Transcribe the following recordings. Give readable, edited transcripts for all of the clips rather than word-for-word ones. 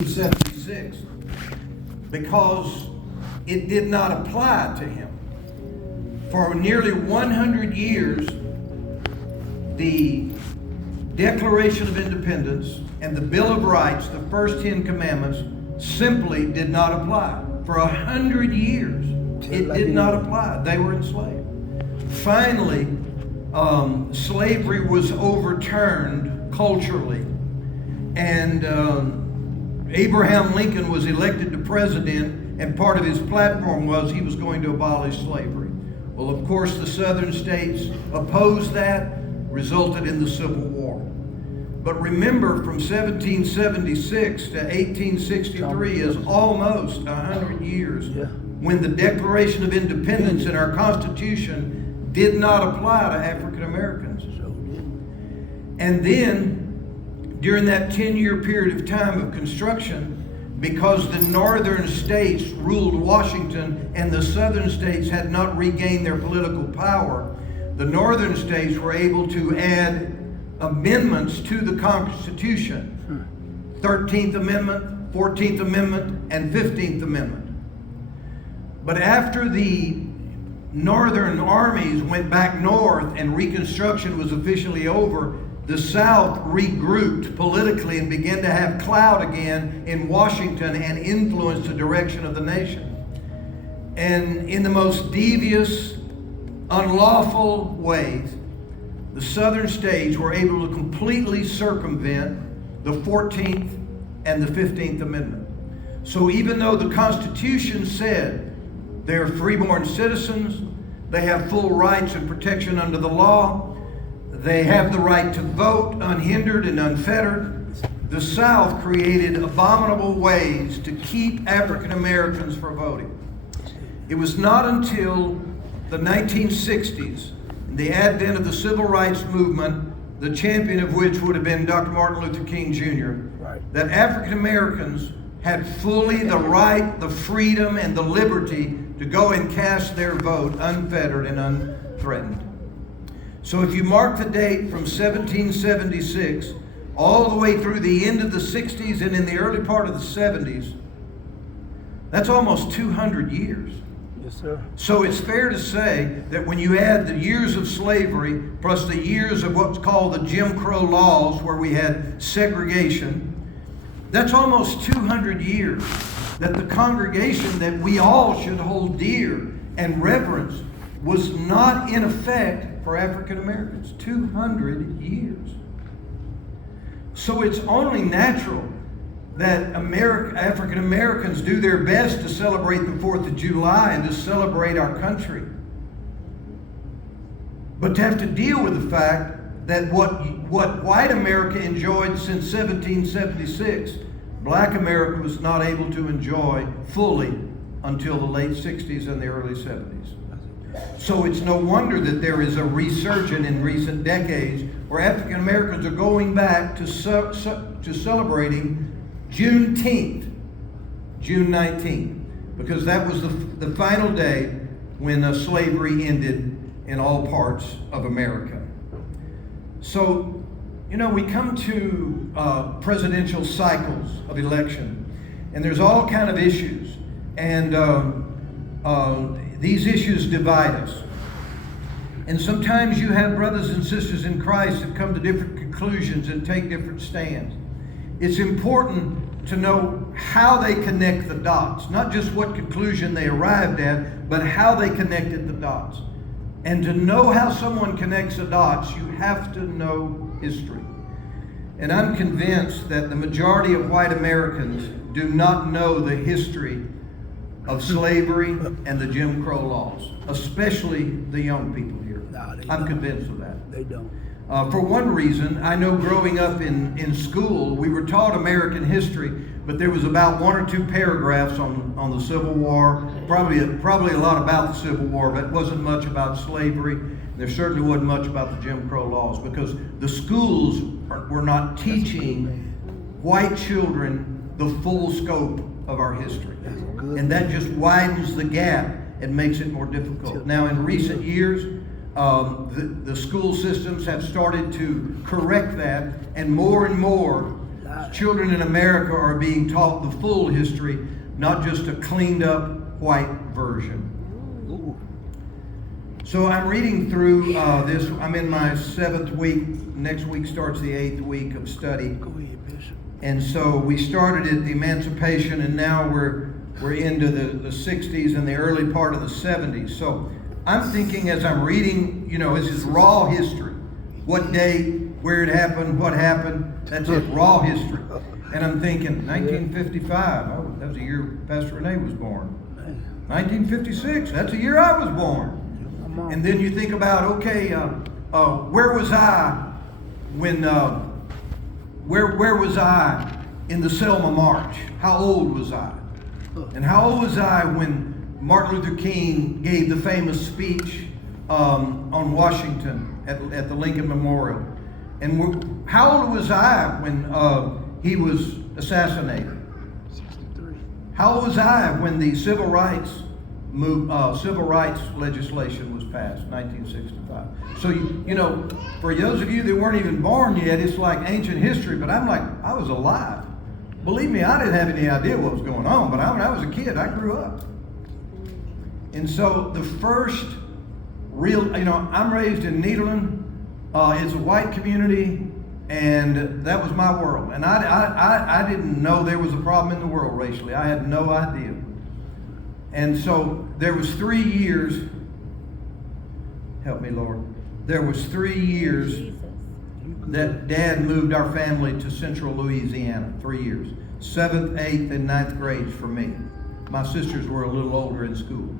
1776 because it did not apply to him. For nearly 100 years, the Declaration of Independence and the Bill of Rights, the first 10 commandments, simply did not apply. For 100 years, it did not apply. They were enslaved. Finally, slavery was overturned culturally, and Abraham Lincoln was elected to president, and part of his platform was he was going to abolish slavery. Well, of course, the southern states opposed that, resulted in the Civil War. But remember, from 1776 to 1863 is almost 100 years when the Declaration of Independence in our Constitution did not apply to African Americans. And then, during that 10-year period of time of construction, because the northern states ruled Washington and the southern states had not regained their political power, the northern states were able to add amendments to the Constitution. 13th Amendment, 14th Amendment, and 15th Amendment. But after the northern armies went back north and Reconstruction was officially over, the South regrouped politically and began to have clout again in Washington and influence the direction of the nation. And in the most devious, unlawful ways, the southern states were able to completely circumvent the 14th and the 15th Amendment. So even though the Constitution said they're freeborn citizens, they have full rights and protection under the law, they have the right to vote unhindered and unfettered, the South created abominable ways to keep African Americans from voting. It was not until the 1960s, the advent of the Civil Rights Movement, the champion of which would have been Dr. Martin Luther King Jr., that African Americans had fully the right, the freedom, and the liberty to go and cast their vote unfettered and unthreatened. So if you mark the date from 1776 all the way through the end of the 60s and in the early part of the 70s, that's almost 200 years. Yes, sir. So it's fair to say that when you add the years of slavery plus the years of what's called the Jim Crow laws, where we had segregation, that's almost 200 years that the congregation that we all should hold dear and reverence was not in effect for African Americans. 200 years. So it's only natural that African Americans do their best to celebrate the 4th of July and to celebrate our country. But to have to deal with the fact that what white America enjoyed since 1776, black America was not able to enjoy fully until the late 60s and the early 70s. So it's no wonder that there is a resurgence in recent decades where African Americans are going back to celebrating JUNETEENTH, June 19th, because that was the final day when slavery ended in all parts of America. So, we come to presidential cycles of election, and there's all kind of issues, and these issues divide us. And sometimes you have brothers and sisters in Christ that come to different conclusions and take different stands. It's important to know how they connect the dots, not just what conclusion they arrived at, but how they connected the dots. And to know how someone connects the dots, you have to know history. And I'm convinced that the majority of white Americans do not know the history of slavery and the Jim Crow laws, especially the young people here. I'm convinced of that. They don't. For one reason, I know growing up in school, we were taught American history, but there was about 1 or 2 paragraphs on the Civil War, probably a lot about the Civil War, but it wasn't much about slavery. There certainly wasn't much about the Jim Crow laws, because the schools were not teaching white children the full scope of our history. And that just widens the gap and makes it more difficult. Now, in recent years, the school systems have started to correct that, and more children in America are being taught the full history, not just a cleaned up white version. So I'm reading through this. I'm in my 7th week. Next week starts the 8th week of study. Go ahead, Bishop. And so we started at the Emancipation, and now we're into the 60s and the early part of the 70s. So I'm thinking as I'm reading, this is raw history. What date, where it happened, what happened. That's it, raw history. And I'm thinking, 1955, oh, that was the year Pastor Renee was born. 1956, that's the year I was born. And then you think about, okay, where was I when, where was I in the Selma March? How old was I? And how old was I when Martin Luther King gave the famous speech on Washington at the Lincoln Memorial? And how old was I when he was assassinated? 63. How old was I when the civil rights legislation was passed, 1965? So, for those of you that weren't even born yet, it's like ancient history, but I'm like, I was alive. Believe me, I didn't have any idea what was going on, but when I was a kid, I grew up. And so the first real, I'm raised in Nederland. It's a white community, and that was my world. And I didn't know there was a problem in the world racially. I had no idea. And so there was 3 years, help me, Lord. There was 3 years that Dad moved our family to central Louisiana, 3 years. 7th, 8th, and 9th grades for me. My sisters were a little older in school.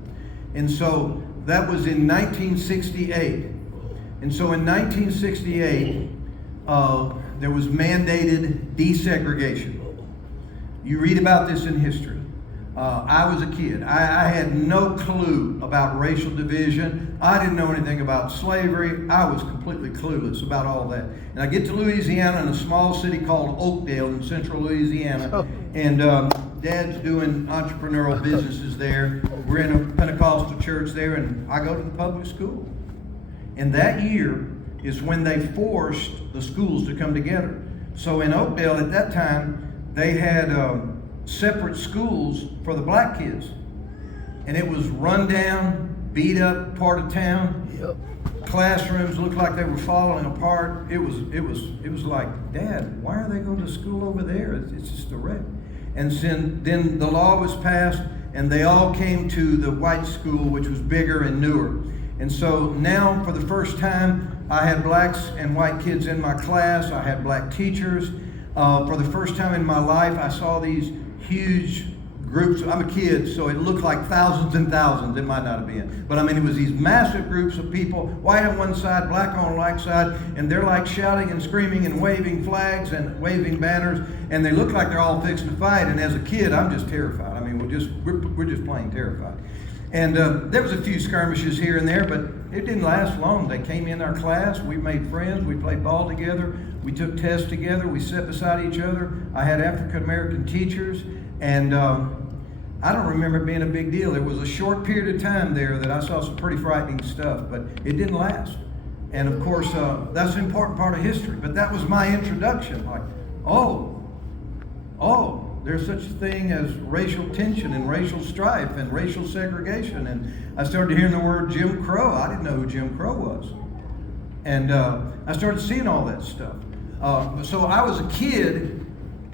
And so that was in 1968. And so in 1968, there was mandated desegregation. You read about this in history. I was a kid. I had no clue about racial division. I didn't know anything about slavery. I was completely clueless about all that. And I get to Louisiana in a small city called Oakdale in central Louisiana. And Dad's doing entrepreneurial businesses there. We're in a Pentecostal church there, and I go to the public school. And that year is when they forced the schools to come together. So in Oakdale at that time, they had separate schools for the black kids. And it was run down, beat up part of town. Yep. Classrooms looked like they were falling apart. It was like, Dad, why are they going to school over there? It's just a wreck. And then the law was passed, and they all came to the white school, which was bigger and newer. And so now, for the first time, I had blacks and white kids in my class. I had black teachers. For the first time in my life, I saw these huge groups. I'm a kid, so it looked like thousands and thousands. It might not have been. But I mean, it was these massive groups of people, white on one side, black on the black side, and they're like shouting and screaming and waving flags and waving banners, and they look like they're all fixing to fight. And as a kid, I'm just terrified. I mean, we're just plain terrified. And there was a few skirmishes here and there, but it didn't last long. They came in our class. We made friends. We played ball together. We took tests together. We sat beside each other. I had African-American teachers, and I don't remember it being a big deal. There was a short period of time there that I saw some pretty frightening stuff, but it didn't last. And of course, that's an important part of history. But that was my introduction. Like, oh, there's such a thing as racial tension and racial strife and racial segregation. And I started hearing the word Jim Crow. I didn't know who Jim Crow was. And I started seeing all that stuff. So I was a kid,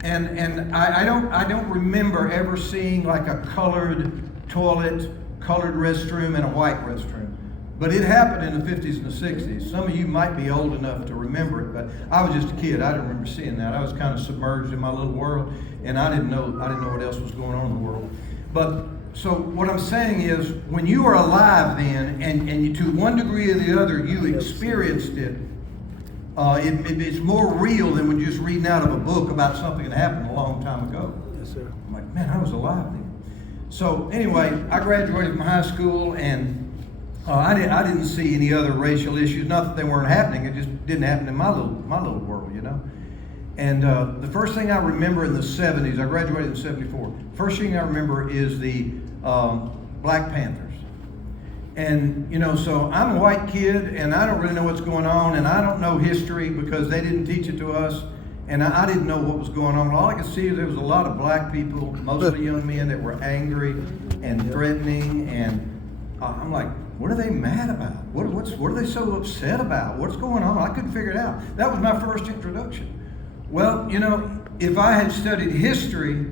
and I don't remember ever seeing like a colored toilet, colored restroom, and a white restroom. But it happened in the 50s and the 60s. Some of you might be old enough to remember it, but I was just a kid. I didn't remember seeing that. I was kind of submerged in my little world, and I didn't know what else was going on in the world. But so what I'm saying is, when you are alive then, and you, to one degree or the other, you experienced it, it's more real than when just reading out of a book about something that happened a long time ago. Yes, sir. I'm like, man, I was alive then. So anyway, I graduated from high school, and I didn't see any other racial issues. Not that they weren't happening; it just didn't happen in my little world, you know. And the first thing I remember in the 70s, I graduated in '74. First thing I remember is the Black Panthers. And so I'm a white kid, and I don't really know what's going on, and I don't know history because they didn't teach it to us. And I didn't know what was going on. All I could see is there was a lot of black people, mostly young men, that were angry and threatening. And I'm like, what are they mad about? What are they so upset about? What's going on? I couldn't figure it out. That was my first introduction. Well, you know, if I had studied history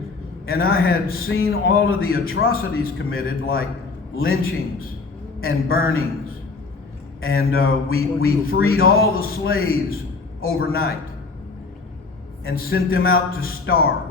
and I had seen all of the atrocities committed, like lynchings and burnings, and we freed all the slaves overnight and sent them out to starve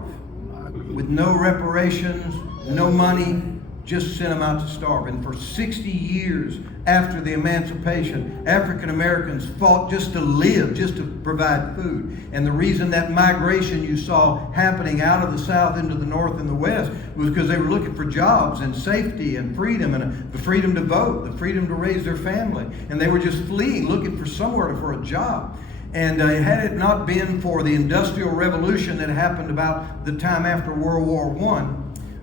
with no reparations, no money, just sent them out to starve. And for 60 years after the emancipation, African Americans fought just to live, just to provide food. And the reason that migration you saw happening out of the South into the North and the West was because they were looking for jobs and safety and freedom, and the freedom to vote, the freedom to raise their family. And they were just fleeing, looking for somewhere for a job. And had it not been for the Industrial Revolution that happened about the time after World War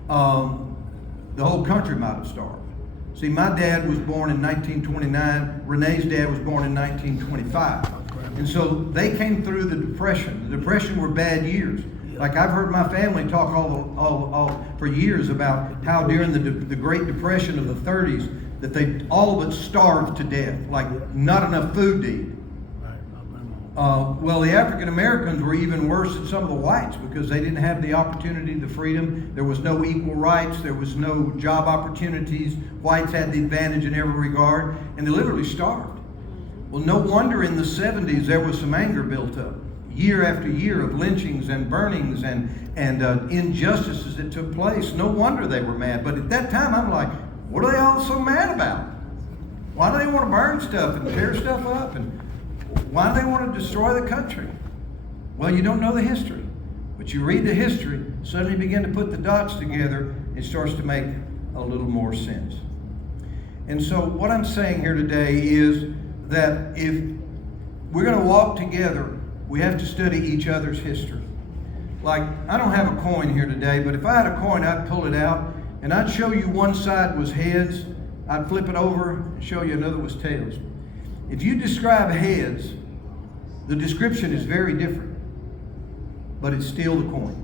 I, the whole country might have starved. See, my dad was born in 1929. Renee's dad was born in 1925. And so they came through the Depression. The Depression were bad years. Like, I've heard my family talk all for years about how during the Great Depression of the 30s that they all but starved to death, like not enough food to eat. Well, the African Americans were even worse than some of the whites because they didn't have the opportunity, the freedom. There was no equal rights. There was no job opportunities. Whites had the advantage in every regard, and they literally starved. Well, no wonder in the 70s there was some anger built up, year after year of lynchings and burnings and injustices that took place. No wonder they were mad. But at that time, I'm like, what are they all so mad about? Why do they want to burn stuff and tear stuff up? And why do they want to destroy the country? Well, you don't know the history. But you read the history, suddenly begin to put the dots together, it starts to make a little more sense. And so what I'm saying here today is that if we're going to walk together, we have to study each other's history. Like, I don't have a coin here today, but if I had a coin, I'd pull it out, and I'd show you one side was heads, I'd flip it over and show you another was tails. If you describe heads, the description is very different, but it's still the coin.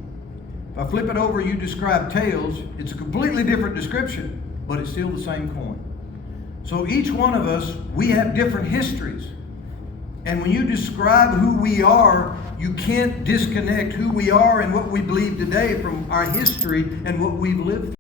If I flip it over, you describe tails, it's a completely different description, but it's still the same coin. So each one of us, we have different histories. And when you describe who we are, you can't disconnect who we are and what we believe today from our history and what we've lived through.